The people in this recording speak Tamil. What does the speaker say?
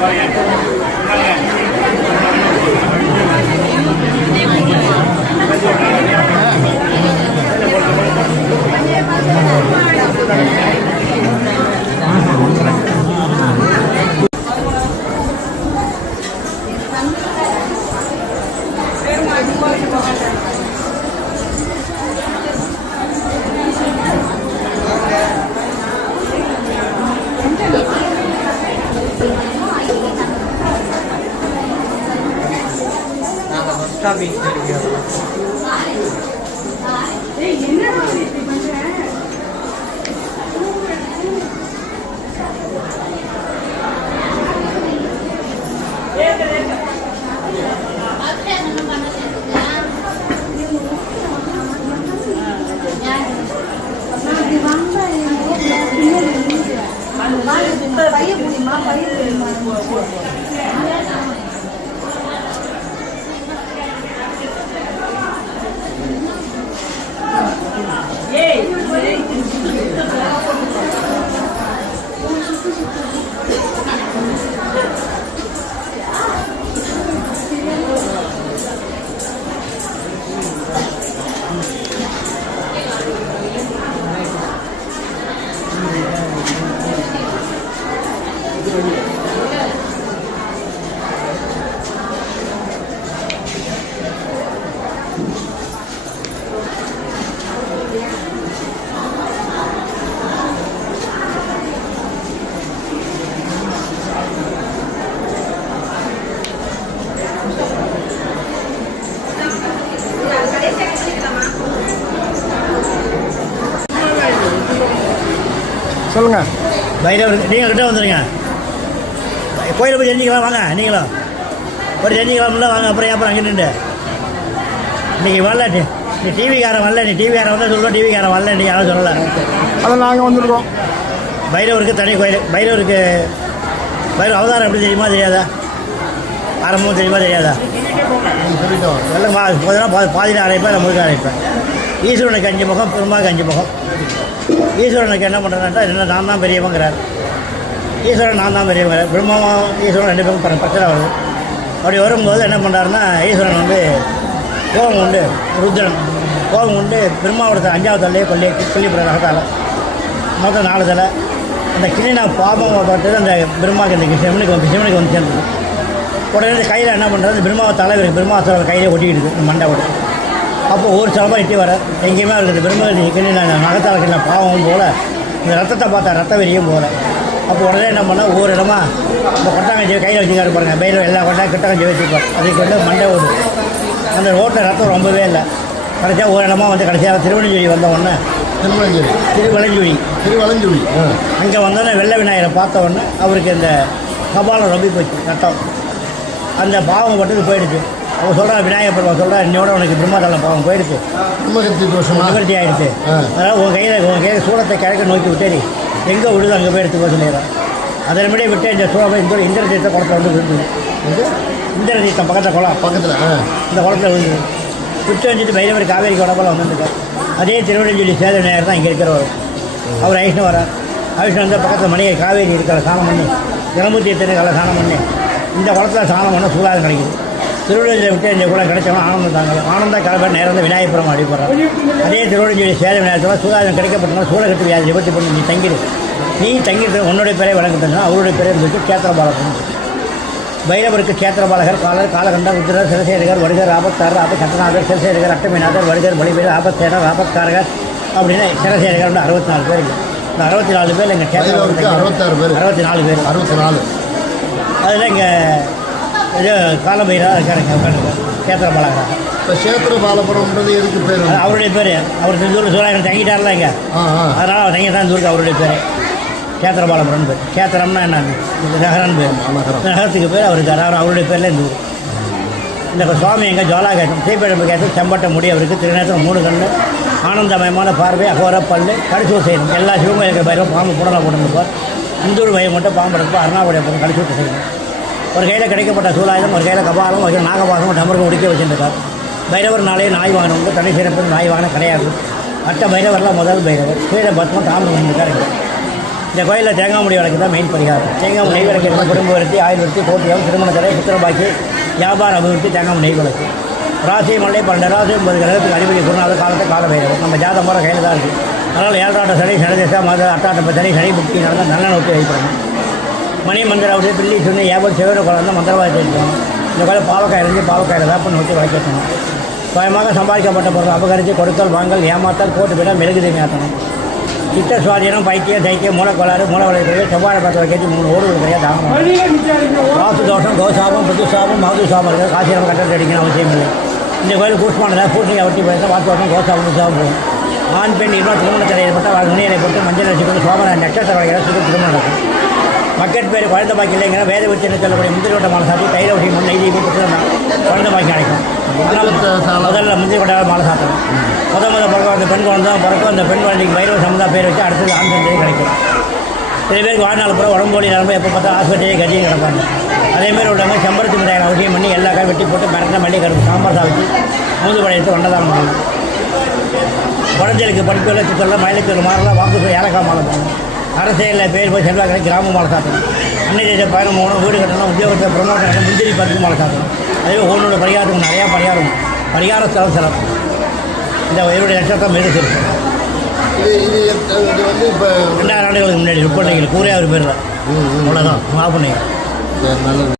Oh, yeah. sabihin. சொல்லுங்க. பைரவர் நீங்கள் கிட்ட வந்துடுங்க கோயிலை போய் தெரிஞ்சுக்கலாம் வாங்க நீங்களும். ஒரு தெரிஞ்சுக்கலாம்ல வாங்க அப்புறம் அப்புறம் அங்கே நின்று. இன்னைக்கு வரல நீ. டிவிக்காரன் வரல நீ டிவிக்காரன் வந்தால் சொல்லுவோம் டிவிக்காரன் வரல நீ யாரும் சொல்லலை. அதை நாங்கள் வந்துருக்கோம். பைரவருக்கு தனி கோயில் பைரவருக்கு பைரவ அவதாரம் எப்படி தெரியுமா தெரியாதா? ஆரம்பமும் தெரியுமா தெரியாதா? சொல்லிட்டோம். எல்லாம் மா முதல்ல பா பாதியில் அரைப்பேன் இல்லை முழுக்க அரைப்பேன் ஈஸ்வரனுக்கு அஞ்சு முகம் பெருமாவுக்கு அஞ்சு முகம். ஈஸ்வரனுக்கு என்ன பண்ணுறேன்னா என்ன நான் தான் பெரியவங்கிறார். ஈஸ்வரன் நான் தான் பெரியவங்கிறார் பிரம்மாவும் ஈஸ்வரன் ரெண்டு பேரும் பிர- பிரச்சனை வருது. அப்படி வரும்போது என்ன பண்ணுறாருன்னா ஈஸ்வரன் வந்து கோபம் உண்டு ருத்ரன் கோபம் உண்டு பிரம்மாவோட அஞ்சாவது தலையே கொல்லி கொல்லிப்புற ரகத்தால் மொத்தம் நாலு தலை. அந்த கிளினா பாபம் பார்த்து அந்த பிரம்மாவுக்கு இந்த சிவனுக்கு வந்து சிவனுக்கு வந்து சேர்ந்தது. உடனே இந்த கையில் என்ன பண்ணுறது பிரம்மாவை தலைவர் பிரம்மாசுரர் கையிலே ஒட்டிக்கிட்டு இந்த விட்டு. அப்போ ஒரு சிலமாக எட்டி வர எங்கேயுமே இருக்குது பிரம்ம கிளினா நகத்தால் கிளினா பாவமும் போல இந்த ரத்தத்தை பார்த்தா ரத்த வெறியும் போல. அப்போ உடனே என்ன பண்ணால் ஒவ்வொரு இடமா இந்த கொட்டாங்கச்சி கையில் வச்சுக்காரு பாருங்க. பயிர் எல்லா கொட்டாங்க கிட்டங்கச்சி வச்சுருப்பார் அதை கொண்டு மண்டை ஓடு. அந்த ரோட்டில் ரத்தம் ரொம்பவே இல்லை. கடைசியாக ஒரு இடமா வந்து கடைசியாக திருவண்ணஞ்சேரி வந்த உடனே திருமணஞ்சேரி திருவலஞ்சுழி திருவலஞ்சுடி ஆ. அங்கே வந்தோடனே வெள்ளை விநாயகரை பார்த்த உடனே அவருக்கு இந்த கபாலம் ரொம்ப போச்சு ரத்தம். அந்த பாவம் பட்டது போயிடுச்சு. அவன் சொல்கிறா விநாயகர் பெருமாள் சொல்கிறா இன்னோட உனக்கு பிரம்மாதளம் பாவம் போயிடுச்சு. திருமகத்தி தோஷமா? நிவர்த்தி ஆயிடுச்சு. ஆ. அதனால் உன் கையில் உன் கையில் சூளத்தை கிழக்க நோக்கி விட்டேரி எங்கே விடுது அங்கே போய் எடுத்துக்கோ சொல்லிடுறான். அதன்படியே விட்டு இந்த சூழலை இந்த இந்திர தீர்த்த குளத்தில் வந்து விழுந்தது. இது இந்திர தீர்த்தம் பக்கத்தில் குளம். பக்கத்தில் இந்த குளத்தில் விழுந்தது. விட்டு வச்சுட்டு பைரவர் காவேரி குளப்போல் வந்துருக்கார். அதே திருவண்ணஞ்சொல்லி சேத நேரம் தான் இங்கே இருக்கிறவர். அவர் ஐஷ்ணு வரார் ஐஷ்ணு வந்து பக்கத்தில் மணியை காவேரி இருக்கிற சாணம் பண்ணி இளம்பு தீர்த்தனுக்கால சாணம் பண்ணி இந்த குளத்தில் சாணம் பண்ண சூடாக கிடைக்குது திருவள்ளூரில் விட்டு இந்த குளம் கிடைச்சவன் ஆனந்தம் தாங்க. ஆனந்த கலப்பை நேரம் விநாயகபுரம் அடிப்படுறான் அதே திருவள்ளூரி சேத விநாயகத்தில் சூதாயம் கிடைக்கப்பட்டனால சூழகத்து வியாதி நிவர்த்தி பண்ணி நீ தங்கிடு. நீ தங்கிட்டு உன்னுடைய பேரை வழங்குதுன்னா அவருடைய பேரை இருந்துட்டு கேத்திரபாலகம் பைரவருக்கு கேத்திரபாலகர் காலர் காலகண்டர் ருத்ரர் சிறசேரகர் வருகர் ஆபத்தாரர் ஆபத் சட்டநாதர் சிறசேரகர் அட்டமிநாதர் வருகர் வழிபேர் ஆபத்தேனர் ஆபத்காரகர் அப்படின்னு சிறசேரகர் அறுபத்தி நாலு பேர். இந்த அறுபத்தி நாலு பேர் எங்கள் பைரவருக்கு அறுபத்தாறு பேர். அறுபத்தி நாலு பேர். அறுபத்தி நாலு அதில் இங்கே இது காலபைரா இருக்காருங்க உட்காந்துருக்கார் கேத்திரபாலகர் இப்போ சேத்திர பாலபுரம்ன்றது எதுக்கு பேர்? அவருடைய பேர். அவர் செஞ்சூர் சூழல் தங்கிட்டார்ல இங்கே. அதனால் அவர் தங்கி தான் தூருக்கு அவருடைய பேர். கேத்திரபாலபுரம் பேர். கேத்திரம்னா என்ன பேர். நகரம். இந்த நகரத்துக்கு பேர் அவருக்கு அவர் அவருடைய பேரில் இந்த ஊர். இந்த சுவாமி எங்கே ஜோலாகேசம் தீப்பிழப்பு கேசம் செம்பட்ட முடி அவருக்கு திருநேரத்தில் மூணு கண்ணு ஆனந்தமயமான பார்வை அகோர பல்லு கடிசூர் செய்யணும் எல்லா சிவகோயிலுக்கு பயிரும் பாம்பு புடனை போட்டுருப்பார் இந்தூர் வயல் மட்டும் பாம்பு எடுப்போம் அருணாவுடைய போட்டு கடிசூர் செய்யணும் ஒரு கையில் கிடைக்கப்பட்ட சூலாயுதம் ஒரு கையில் கபாலம் ஒரு கையில் நாகபாசம் டமருக்கும் உடிக்க வச்சுருக்கார் பைரவர் நாளே நாய் வாகனம் தனி சிறப்பு நாய் வாகனம் கிடையாது. மற்ற பைரவர்லாம் முதல் பைரவர். கீழே பத்மம் தாமரம் பண்ணிருக்காரு இந்த கோயிலில் தேங்காய் முடி வழக்கு தான் மெயின் பரிகாரம். தேங்காய் முடி வழக்கு குடும்ப விருத்தி ஆயுள் விருத்தி கோட்டியம் திருமண தடை புத்திரபாக்கி வியாபார அபிவிருத்தி தேங்காய் முடி வழக்கு ராசி மலை பன்னெண்டு ராசி ஒன்பது கிரகத்துக்கு அதிபதி குருநாத காலத்தை கால பைரவர். நம்ம ஜாதம் போகிற கையில் தான் இருக்குது அதனால் ஏழாட்ட சனி சனதேசம் மத அட்டாட்ட சனி சனி புக்தி நடந்தால் நல்ல நோக்கி வைப்படணும் மணி மந்திராவடி பில்லி சொன்னி ஏபல் சிவர குழந்தை மந்திரவாதி இருக்கணும் இந்த கோயில் பாவக்காய் இருந்து பாவக்காயில் வேப்பன் ஊற்றி வளைக்கணும் சுயமாக சம்பாதிக்கப்பட்ட பொருள் அபகரித்து கொடுத்தல் வாங்கல் ஏமாத்தல் போட்டு விட மெழுகுதை மேத்தணும் சித்த சுவாதீனம் பைத்தியம் தைத்தியம் மூலக்கோளாறு மூல வளைக்கிறது செவ்வாழை பத்து வைக்கிறது மூணு ஓடு கிடையாது தாங்க வாசு தோஷம் கோசாபம் புதுசாபம் மகது சாபம் இருக்குது காசிரம் கட்டத்தில் அடிக்கணும் அவசியம் இல்லை. இந்த கோயில் கூஷ்மானதாக பூசணிக்காய் ஒட்டி போயிருந்தால் வாசு தோஷம் கோசாபம் முழுசாக போகும். ஆண் பெண் இருபது திருமணத்தில் தடையை போட்டு வாழ் நுனியலை போட்டு மஞ்சள் வச்சு கொண்டு சோமன நட்சத்திர வகையில் சுற்றி திருமணம் நடக்கும். மக்கள் பேர் குழந்தை பாக்கி இல்லைங்கிற வேத வச்சு சொல்லக்கூடிய முந்திரி கொட்டை மாலை சாப்பிட்டு கையில் ஒட்டி முன் நெய்தி போட்டு குழந்தை பாக்கி அடைக்கும். முதல்ல முந்திரி கொட்டை மாலை சாப்பிடணும் முத முத பிறக்க அந்த பெண் குழந்தை பிறக்கும் அந்த பெண் குழந்தைக்கு வைரவ சம்மந்தா பேர் வச்சு அடுத்தது ஆண் சந்ததி கிடைக்கும். சில பேருக்கு வாழ்நாள் பூரா உடம்பு வலி நிலம்பு எப்போ பார்த்தா ஆஸ்பத்திரியே கட்டியும் கிடப்பாங்க. அதேமாதிரி உள்ளவங்க செம்பருத்தி மிட்டாய் அவசியம் பண்ணி எல்லா காய் வெட்டி போட்டு மிரட்ட மல்லி கருப்பு சாம்பார் சாப்பிட்டு மூது பழையத்து வண்டதானம் பண்ணணும் குழந்தைகளுக்கு படிப்புள்ள சித்தரில் மயிலுக்கு மாறலாம் வாக்கு ஏலக்காய் மாலை போகணும் அரசியலில் பேர் போய் செல்வாக்கில் கிராம மாலை சாத்தணும் அன்னைக்கு பயணம் போகணும் வீடு கட்டணும் உத்தியோகத்தை ப்ரமோஷன் முந்திரி மாலை சாத்தணும் அதே உன்னோட பரிகாரத்துக்கு நிறையா பரிகாரம். பரிகார ஸ்தலம் செலவு இந்த நட்சத்திரம் மிக சிறப்பு. இது இது எத்த- இது வந்து இப்போ ரெண்டாயிரம் ஆண்டுகளுக்கு முன்னாடி முப்பட்டைகள் கூரையாவது பேரில் அவ்வளோதான் மாப்பிள்ளைங்க. நல்லது.